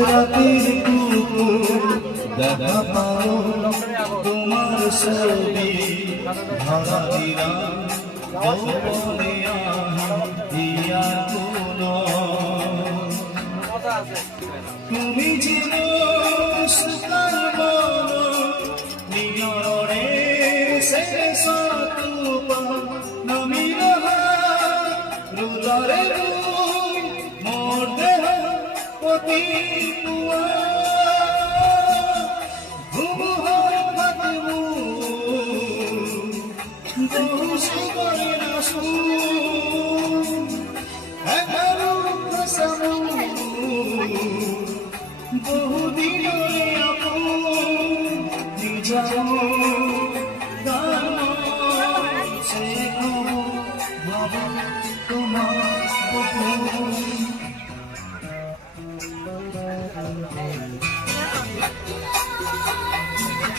রাতের কুকুর দেখা পাও তোমার ছবি ধরা দিরা গোপনে আহিয়া কোনো তুমি ছিল সুতার মন নিয়রে শেষ তুপা নমির রুদরে মোর দেহ পতি